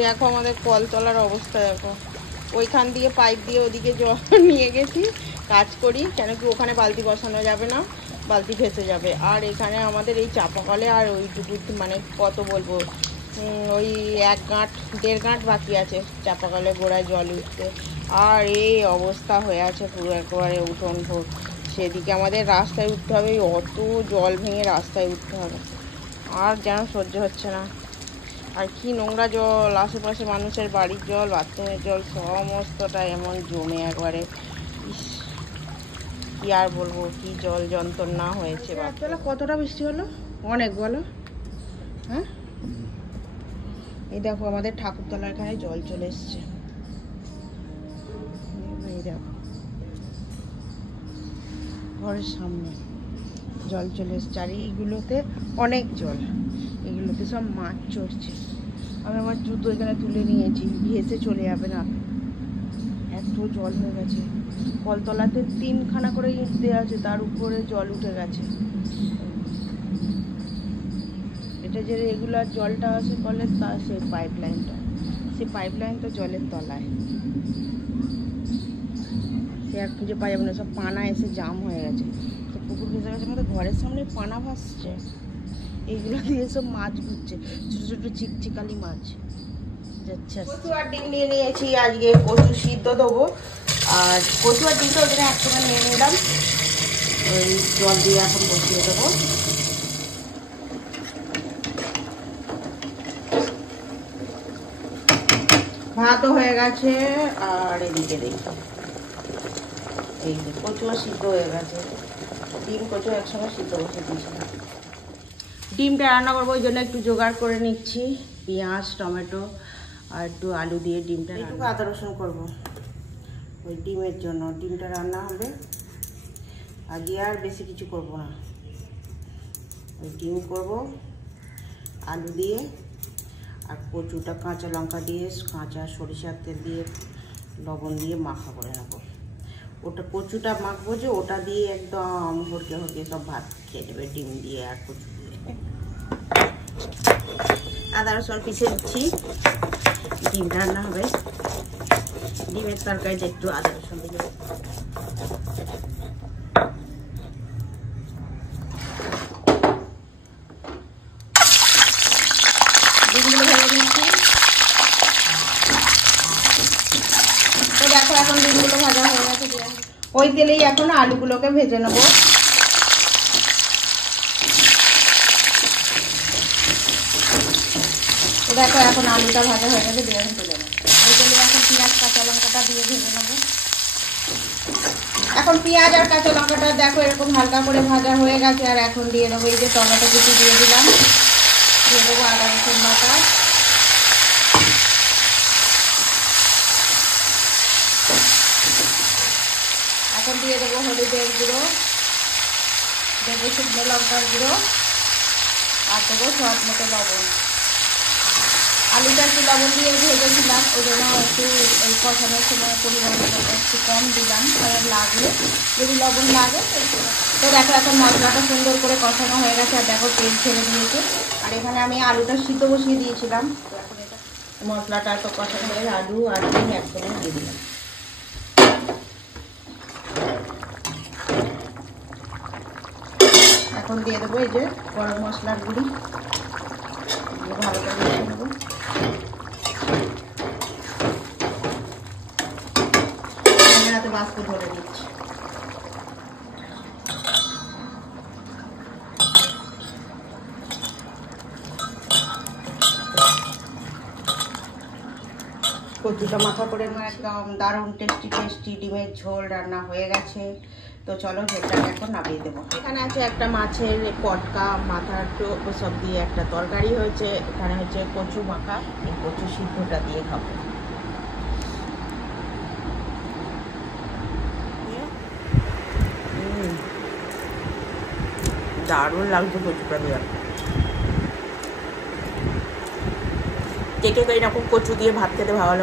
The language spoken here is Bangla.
দেখো আমাদের কলতলার অবস্থা দেখো, ওইখান দিয়ে পাইপ দিয়ে ওদিকে জল নিয়ে গেছি কাজ করি, কেন কি ওখানে বালতি বসানো যাবে না, বালতি ভেসে যাবে। আর এখানে আমাদের এই চাপা কলে আর ওইটুকু মানে কত বলবো, ওই 1 গাঁট 1.5 গাঁট বাকি আছে চাপা কলে গোড়ায় জল উঠতে। আর এই অবস্থা হয়ে আছে পুরো একেবারে উঠোন ভোর। সেদিকে আমাদের রাস্তায় উঠতে হবে, অত জল ভেঙে রাস্তায় উঠতে হবে, আর যেন সহ্য হচ্ছে না। আর কি নোংরা জল, আশেপাশে মানুষের বাড়ির জল, বাথরুমের জল সমস্তটা এমন জমে একবারে, ইস কি আর বলবো, কি জল যন্ত্রণা হয়েছে। রাতবেলা কতটা বৃষ্টি হলো, অনেক বলো। হ্যাঁ এই দেখো আমাদের ঠাকুরতলার এখানে জল চলে এসছে, এই দেখো ঘরের সামনে জল চলে এসছে। আর এইগুলোতে অনেক জল, এগুলোতে সব মাছ চড়ছে। আমি আমার জুতো এখানে তুলে নিয়েছি, ভেসে চলে যাবে না, এত জল হয়ে গেছে। কলতলাতে 3খানা করে ইট দেওয়া আছে, তার উপরে জল উঠে গেছে। এটা যে রেগুলার জলটা আসে কলের, তা সেই পাইপ লাইনটা, সেই পাইপ লাইন তো জলের তলায়, সে আর খুঁজে পাওয়া যাবে না, সব পানা এসে জাম হয়ে গেছে, সব পুকুর ভেসে গেছে। আমাদের ঘরের সামনে পানা ভাসছে, এইগুলো দিয়ে সব মাছ ঘুরছে, ছোটো ছোটো চিকচিকালি মাছ যাচ্ছে। কচু আর ডিম নিয়ে নিয়েছি, আজকে কচু সিদ্ধ দেবো, আর কচু আর ডিমটা ওখানে একসঙ্গে নিয়ে নিলাম, ওই জল দিয়ে এখন বসিয়ে দেবো। ভাতও হয়ে গেছে, আর এদিকে দেখি এই যে কচুও সিদ্ধ হয়ে গেছে, ডিম কচু একসঙ্গে সিদ্ধ বসে দিয়েছিলাম। ডিমটা রান্না করবো, ওই জন্য একটু জোগাড় করে নিচ্ছি, পেঁয়াজ টমেটো আর একটু আলু দিয়ে ডিমটা, একটু আদা রসুন করবো ওই ডিমের জন্য। ডিমটা রান্না হবে, আগে আর বেশি কিছু করব না, ওই ডিম করব আলু দিয়ে, আর কচুটা কাঁচা লঙ্কা দিয়ে, কাঁচা সরিষার তেল দিয়ে, লবণ দিয়ে মাখা করে নেবো। ওটা কচুটা মাখবো যে, ওটা দিয়ে একদম হরকে হরকে সব ভাত খেয়ে নেবে, ডিম দিয়ে আর কচু দিয়ে। আদা রসুন পিষে দিচ্ছি, ডিম রান্না হবে, ডিমের তরকারিতে একটু আদা রসুন দিয়ে ডিমগুলো ভেজে দিচ্ছি। তো দেখো এখন ডিমগুলো ভাজা হয়ে গেছে, ওই তেলেই এখন আলুগুলোকে ভেজে নেবো। দেখো এখন আলুটা ভাজা হয়ে গেছে, দিয়ে তুলে নেবো। ওই তেলে এখন পেঁয়াজ কাঁচা লঙ্কাটা দিয়ে ভেজে নেবো। এখন পেঁয়াজ আর কাঁচা লঙ্কাটা দেখো এরকম হালকা করে ভাজা হয়ে গেছে, আর এখন দিয়ে দেবো এই যে টমেটো কুচি দিয়ে দিলাম, দিয়ে দেবো আদা রসুন বাটা, এখন দিয়ে দেবো হলুদের গুঁড়ো, দেবো শুকনো লঙ্কার গুঁড়ো, আর দেবো স্বাদ মতো লবণ। আলুটা একটু লবণ দিয়ে ভেজেছিলাম, ওই জন্য একটু এই কষানোর সময় পরিমাণ একটু কম দিলাম, কারণ লাগলে যদি লবণ লাগে। তো দেখো এখন মশলাটা সুন্দর করে কষানো হয়ে গেছে, আর দেখো তেল ছেড়ে দিয়েছে। আর এখানে আমি আলুটা সিদ্ধ বসিয়ে দিয়েছিলাম, তো এখন এটা মশলাটা তো কষানো হয়ে আলু আর ডিম একসঙ্গে দিয়ে দিলাম। এখন দিয়ে দেবো এই যে গরম মশলার গুঁড়ি, ভালো করে মিশিয়ে নেবো। ক্যামেরাতে বাষ্প ধরে দিচ্ছি। কচুটা মাখা করে একদম দারুণ টেস্টি ডিমের ঝোল রান্না হয়ে গেছে। তো চলো ঝোলটাকে এখন নামিয়ে দেবো। এখানে আছে একটা মাছের পটকা, মাথার সব দিয়ে একটা তরকারি হয়েছে, এখানে হচ্ছে কচু মাখা, এই কচু সিদ্ধটা দিয়ে খাবো। দারুণ লাগছে কচুটা দিয়ে। কে কে এরকম কচু দিয়ে ভাত খেতে ভালো লাগে?